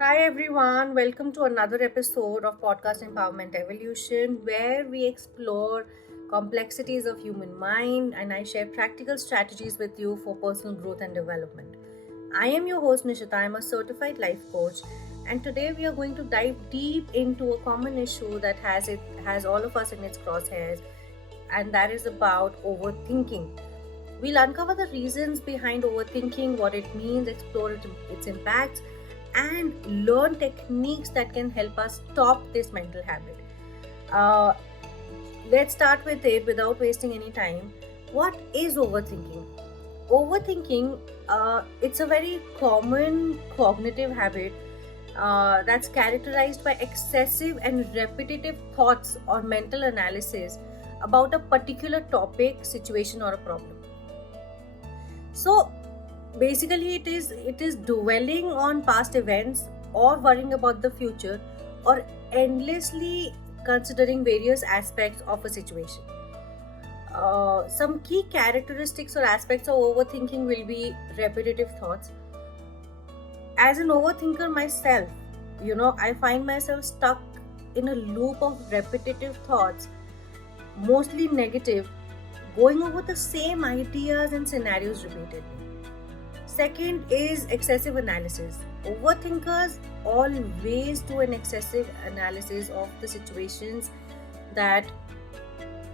Hi everyone, welcome to another episode of Podcast Empowerment Evolution where we explore complexities of human mind and I share practical strategies with you for personal growth and development. I am your host Nishita. I am a certified life coach and today we are going to dive deep into a common issue that has all of us in its crosshairs, and that is about overthinking. We'll uncover the reasons behind overthinking, what it means, explore its impacts, and learn techniques that can help us stop this mental habit. Uh, let's start with it without wasting any time. What is overthinking? Overthinking, it's a very common cognitive habit that's characterized by excessive and repetitive thoughts or mental analysis about a particular topic, situation, or a problem. So basically it is dwelling on past events or worrying about the future or endlessly considering various aspects of a situation. Some key characteristics or aspects of overthinking will be repetitive thoughts. As an overthinker myself, I find myself stuck in a loop of repetitive thoughts, mostly negative, going over the same ideas and scenarios repeatedly. Second is excessive analysis. Overthinkers always do an excessive analysis of the situations that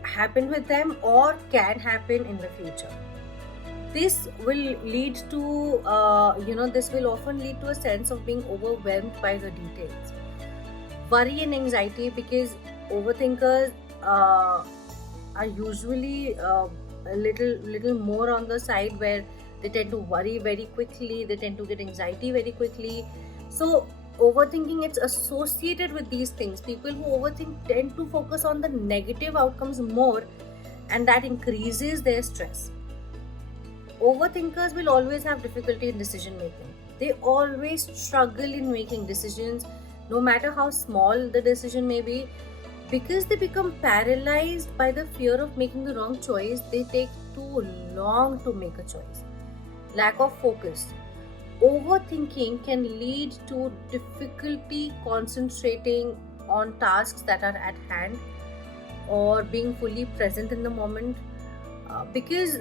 happen with them or can happen in the future. This will lead to, this will often lead to a sense of being overwhelmed by the details. Worry and anxiety, because overthinkers are usually a little more on the side where they tend to worry very quickly, they tend to get anxiety very quickly. So overthinking, it's associated with these things. People who overthink tend to focus on the negative outcomes more, and that increases their stress. Overthinkers will always have difficulty in decision making. They always struggle in making decisions, no matter how small the decision may be, because they become paralyzed by the fear of making the wrong choice. They take too long to make a choice. Lack of focus. Overthinking can lead to difficulty concentrating on tasks that are at hand or being fully present in the moment, because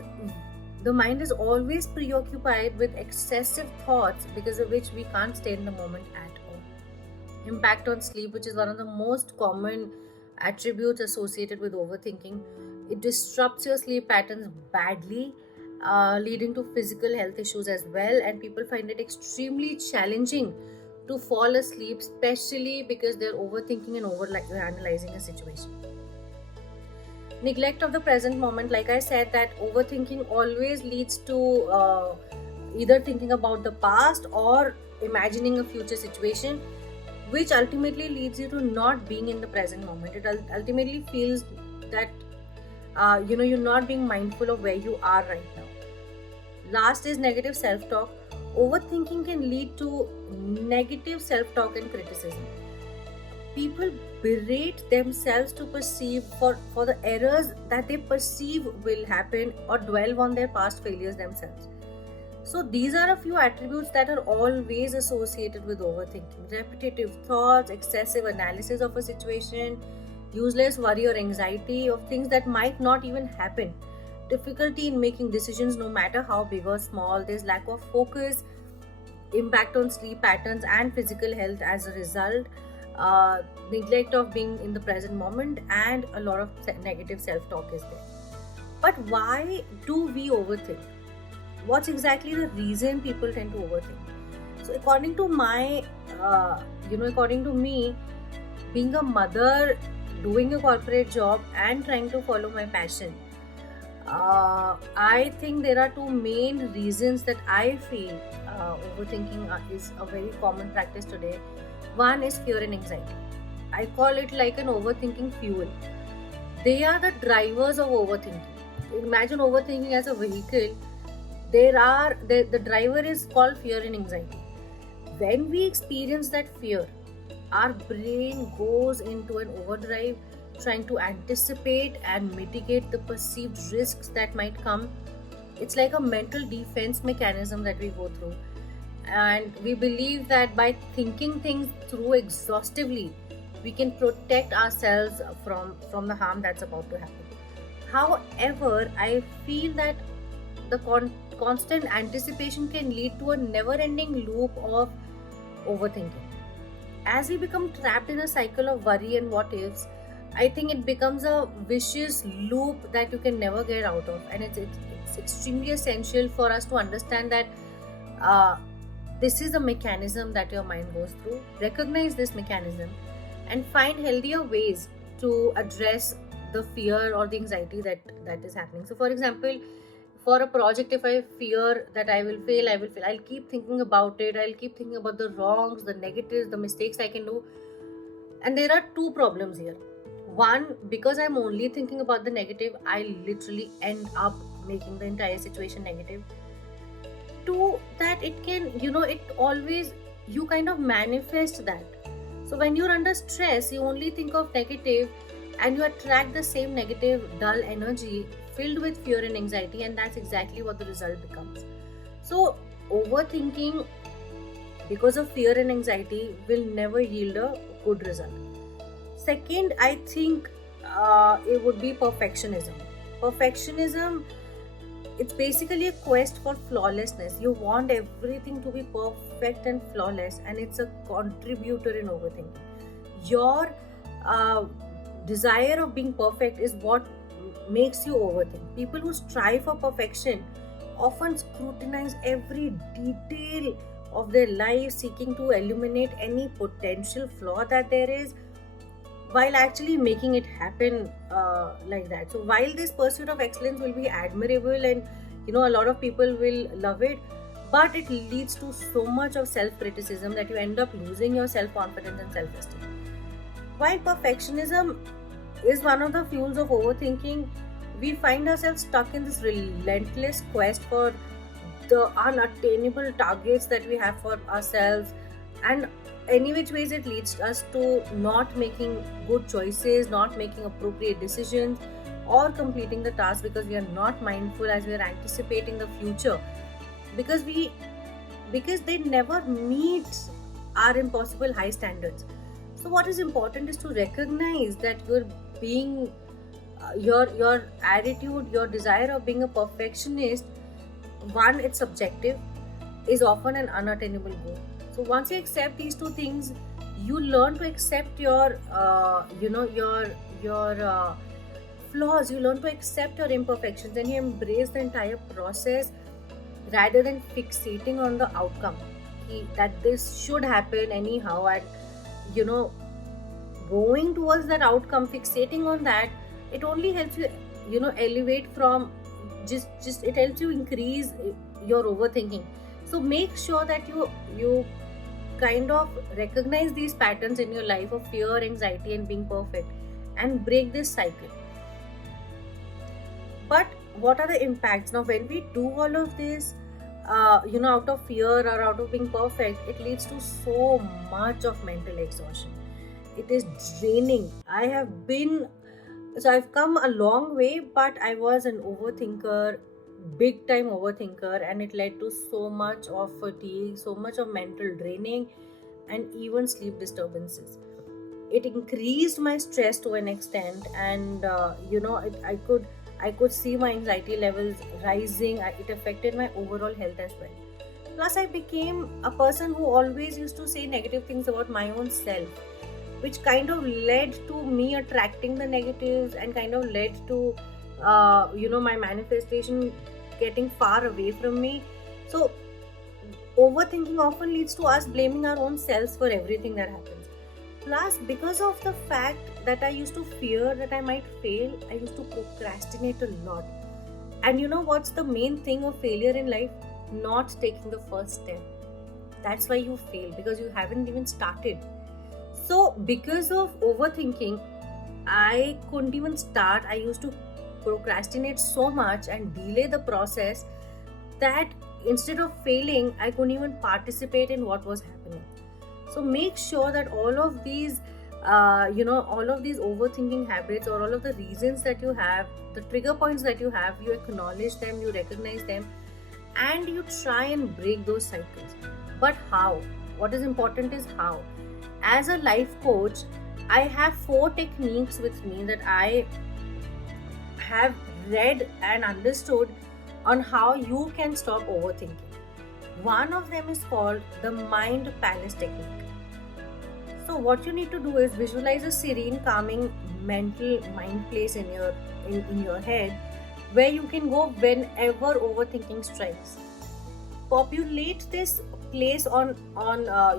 the mind is always preoccupied with excessive thoughts, because of which we can't stay in the moment at all. Impact on sleep, which is one of the most common attributes associated with overthinking. It disrupts your sleep patterns badly, leading to physical health issues as well. And people find it extremely challenging to fall asleep, especially because they're overthinking and over analyzing a situation. Neglect of the present moment. Like I said, that overthinking always leads to either thinking about the past or imagining a future situation, which ultimately leads you to not being in the present moment. It ultimately feels that you're not being mindful of where you are right now. Last is negative self-talk. Overthinking can lead to negative self-talk and criticism. People berate themselves to perceive for the errors that they perceive will happen, or dwell on their past failures themselves. So these are a few attributes that are always associated with overthinking. Repetitive thoughts, excessive analysis of a situation, useless worry or anxiety of things that might not even happen, difficulty in making decisions no matter how big or small. There's lack of focus, impact on sleep patterns and physical health as a result, neglect of being in the present moment, and a lot of negative self-talk is there. But why do we overthink? What's exactly the reason people tend to overthink? So according to me, being a mother, doing a corporate job, and trying to follow my passion, I think there are two main reasons that I feel overthinking is a very common practice today. One is fear and anxiety. I call it like an overthinking fuel. They are the drivers of overthinking. Imagine overthinking as a vehicle. The driver is called fear and anxiety. When we experience that fear, our brain goes into an overdrive, trying to anticipate and mitigate the perceived risks that might come. It's like a mental defense mechanism that we go through. and we believe that by thinking things through exhaustively, we can protect ourselves from the harm that's about to happen. However, I feel that the constant anticipation can lead to a never ending loop of overthinking. As we become trapped in a cycle of worry and what ifs, I think it becomes a vicious loop that you can never get out of. And it's extremely essential for us to understand that uh, this is a mechanism that your mind goes through. Recognize this mechanism and find healthier ways to address the fear or the anxiety that is happening. So, for example, for a project, if I fear that I will fail, I'll keep thinking about it. I'll keep thinking about the wrongs, the negatives, the mistakes I can do. And there are two problems here. One, because I'm only thinking about the negative, I literally end up making the entire situation negative. Two, that it can, it always, you kind of manifest that. So when you're under stress, you only think of negative and you attract the same negative, dull energy filled with fear and anxiety, and that's exactly what the result becomes. So, overthinking because of fear and anxiety will never yield a good result. Second, I think it would be perfectionism. Perfectionism, it's basically a quest for flawlessness. You want everything to be perfect and flawless, and it's a contributor in overthinking. Your uh, desire of being perfect is what makes you overthink. People who strive for perfection often scrutinize every detail of their life, seeking to eliminate any potential flaw that there is, while actually making it happen like that. So while this pursuit of excellence will be admirable, and a lot of people will love it, but it leads to so much of self-criticism that you end up losing your self-confidence and self-esteem. While perfectionism is one of the fuels of overthinking, we find ourselves stuck in this relentless quest for the unattainable targets that we have for ourselves, and any which ways it leads us to not making good choices, not making appropriate decisions, or completing the task because we are not mindful as we are anticipating the future, because they never meet our impossible high standards. So what is important is to recognize that you're being your attitude, your desire of being a perfectionist, one, it's subjective, is often an unattainable goal. So once you accept these two things, you learn to accept your flaws. You learn to accept your imperfections, and you embrace the entire process rather than fixating on the outcome. That this should happen anyhow, and you know going towards that outcome, fixating on that, it only helps you elevate from just it helps you increase your overthinking. So make sure that you kind of recognize these patterns in your life of fear, anxiety, and being perfect, and break this cycle. But what are the impacts now when we do all of this? Out of fear or out of being perfect, it leads to so much of mental exhaustion. It is draining. I've come a long way, but I was an overthinker, big time overthinker, and it led to so much of fatigue, so much of mental draining, and even sleep disturbances. It increased my stress to an extent, and I could see my anxiety levels rising. It affected my overall health as well. Plus, I became a person who always used to say negative things about my own self, which kind of led to me attracting the negatives, and kind of led to my manifestation getting far away from me. So overthinking often leads to us blaming our own selves for everything that happens. Plus, because of the fact that I used to fear that I might fail, I used to procrastinate a lot. And you know what's the main thing of failure in life? Not taking the first step. That's why you fail, because you haven't even started. So because of overthinking, I couldn't even start. I used to procrastinate so much and delay the process that instead of failing, I couldn't even participate in what was happening. So make sure that all of these overthinking habits, or all of the reasons that you have, the trigger points that you have, you acknowledge them, you recognize them, and you try and break those cycles. But how? What is important is how. As a life coach, I have 4 techniques with me that I have read and understood on how you can stop overthinking. One of them is called the mind palace technique. So what you need to do is visualize a serene, calming mental mind place in your head where you can go whenever overthinking strikes. Populate this place on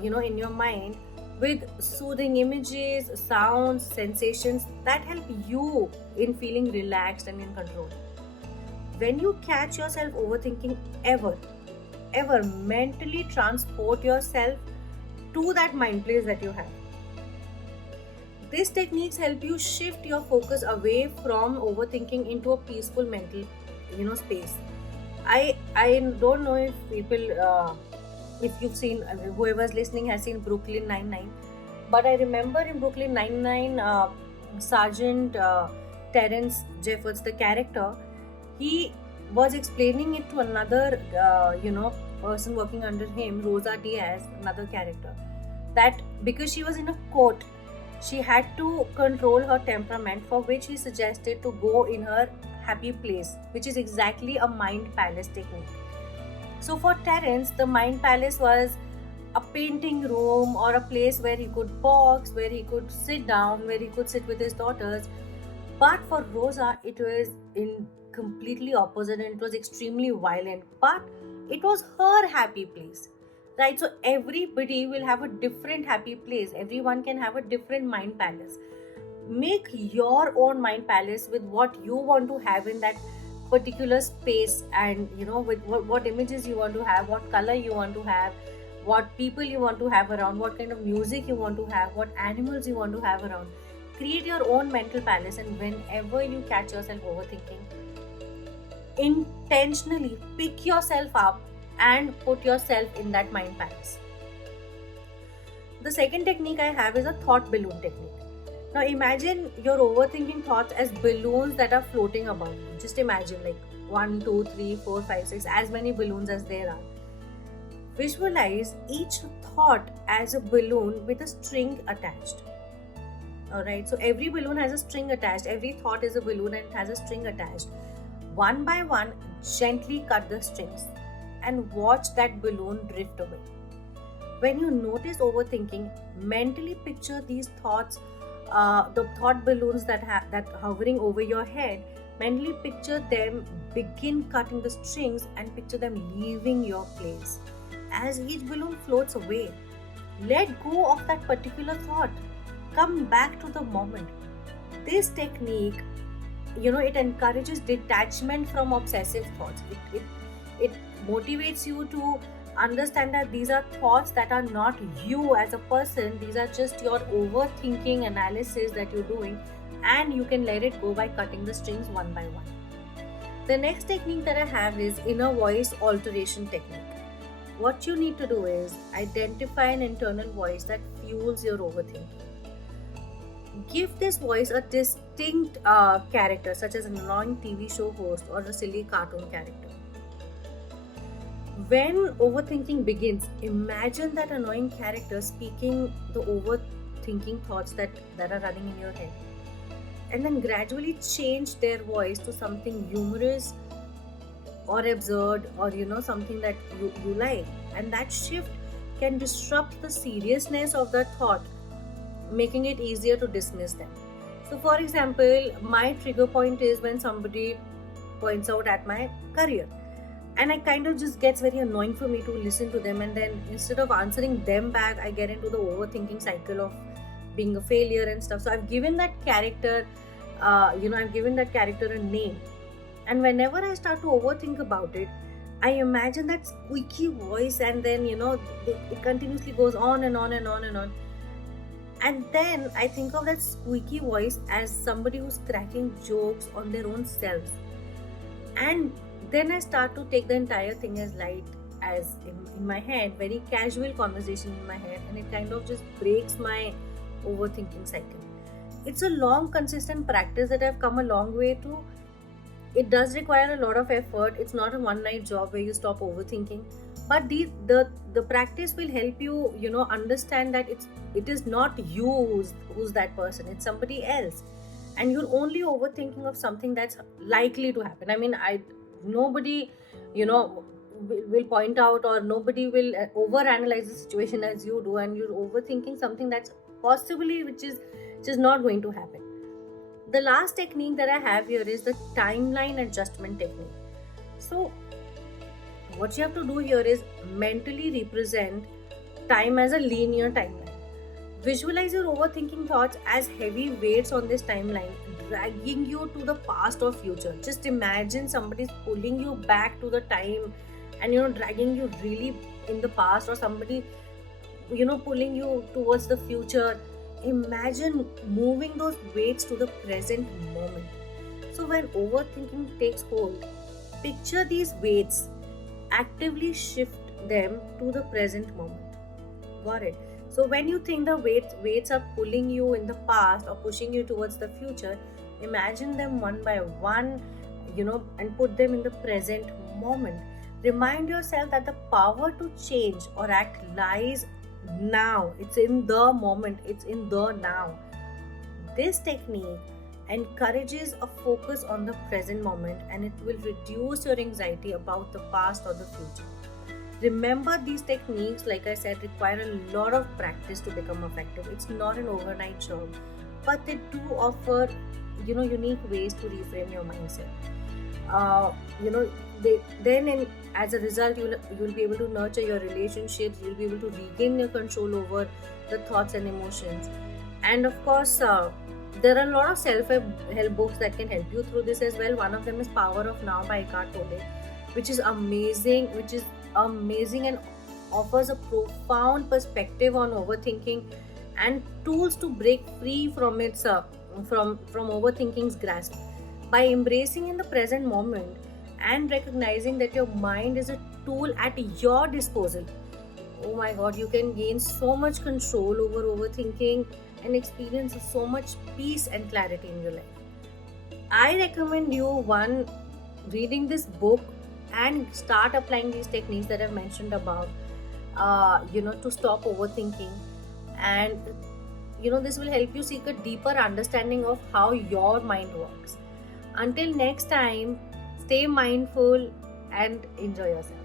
in your mind with soothing images, sounds, sensations that help you in feeling relaxed and in control. When you catch yourself overthinking ever mentally transport yourself to that mind place that you have. These techniques help you shift your focus away from overthinking into a peaceful mental space. I don't know if people if you've seen whoever's listening has seen Brooklyn 99, but I remember in Brooklyn 99, Sergeant Terrence Jeffords, the character, he was explaining it to another person working under him, Rosa Diaz, another character, that because she was in a court, she had to control her temperament, for which he suggested to go in her happy place, which is exactly a mind palace technique. So for Terence, the mind palace was a painting room or a place where he could box, where he could sit down, where he could sit with his daughters. But for Rosa, it was in completely opposite, and it was extremely violent. But it was her happy place, right? So everybody will have a different happy place. Everyone can have a different mind palace. Make your own mind palace with what you want to have in that particular space, and with what images you want to have, what color you want to have, what people you want to have around, what kind of music you want to have, what animals you want to have around. Create your own mental palace, and whenever you catch yourself overthinking, intentionally pick yourself up and put yourself in that mind palace. The second technique I have is a thought balloon technique. Now imagine your overthinking thoughts as balloons that are floating above you. Just imagine like 1, 2, 3, 4, 5, 6, as many balloons as there are. Visualize each thought as a balloon with a string attached. Alright, so every balloon has a string attached. Every thought is a balloon and has a string attached. One by one, gently cut the strings and watch that balloon drift away. When you notice overthinking, mentally picture these thoughts, the thought balloons that hovering over your head. Mentally picture them begin cutting the strings and picture them leaving your place. As each balloon floats away, let go of that particular thought. Come back to the moment. This technique, it encourages detachment from obsessive thoughts. It motivates you to understand that these are thoughts that are not you as a person. These are just your overthinking analysis that you're doing, and you can let it go by cutting the strings one by one. The next technique that I have is inner voice alteration technique. What you need to do is identify an internal voice that fuels your overthinking. Give this voice a distinct character, such as an annoying TV show host or a silly cartoon character. When overthinking begins, imagine that annoying character speaking the overthinking thoughts that are running in your head. And then gradually change their voice to something humorous or absurd, or something that you like. And that shift can disrupt the seriousness of that thought, making it easier to dismiss them. So for example, my trigger point is when somebody points out at my career, and I kind of just gets very annoying for me to listen to them, and then instead of answering them back, I get into the overthinking cycle of being a failure and stuff. So I've given that character a name, and whenever I start to overthink about it, I imagine that squeaky voice, and then it continuously goes on and on and on and on. And then I think of that squeaky voice as somebody who's cracking jokes on their own selves. And then I start to take the entire thing as light, as in my head, very casual conversation in my head, and it kind of just breaks my overthinking cycle. It's a long, consistent practice that I've come a long way to. It does require a lot of effort. It's not a one night job where you stop overthinking, But the practice will help you, understand that it is not you who's that person, it's somebody else. And you're only overthinking of something that's likely to happen. I mean, I nobody, you know will point out, or nobody will overanalyze the situation as you do, and you're overthinking something that's possibly which is not going to happen. The last technique that I have here is the timeline adjustment technique. So what you have to do here is mentally represent time as a linear timeline. Visualize your overthinking thoughts as heavy weights on this timeline, dragging you to the past or future. Just imagine somebody's pulling you back to the time and dragging you really in the past, or somebody pulling you towards the future. Imagine moving those weights to the present moment. So when overthinking takes hold, picture these weights, actively shift them to the present moment. Got it? So when you think the weights are pulling you in the past or pushing you towards the future, imagine them one by one, and put them in the present moment. Remind yourself that the power to change or act lies now. It's in the moment, it's in the now. This technique encourages a focus on the present moment, and it will reduce your anxiety about the past or the future. Remember, these techniques, like I said, require a lot of practice to become effective. It's not an overnight job, but they do offer, unique ways to reframe your mindset. Uh, you know, as a result, you'll be able to nurture your relationships. You'll be able to regain your control over the thoughts and emotions. And of course, there are a lot of self-help books that can help you through this as well. One of them is Power of Now by Eckhart Tolle, which is amazing and offers a profound perspective on overthinking and tools to break free from its from overthinking's grasp. By embracing in the present moment and recognizing that your mind is a tool at your disposal, oh my god, you can gain so much control over overthinking and experience so much peace and clarity in your life. I recommend you, one, reading this book and start applying these techniques that I've mentioned above, to stop overthinking. And this will help you seek a deeper understanding of how your mind works. Until next time, stay mindful and enjoy yourself.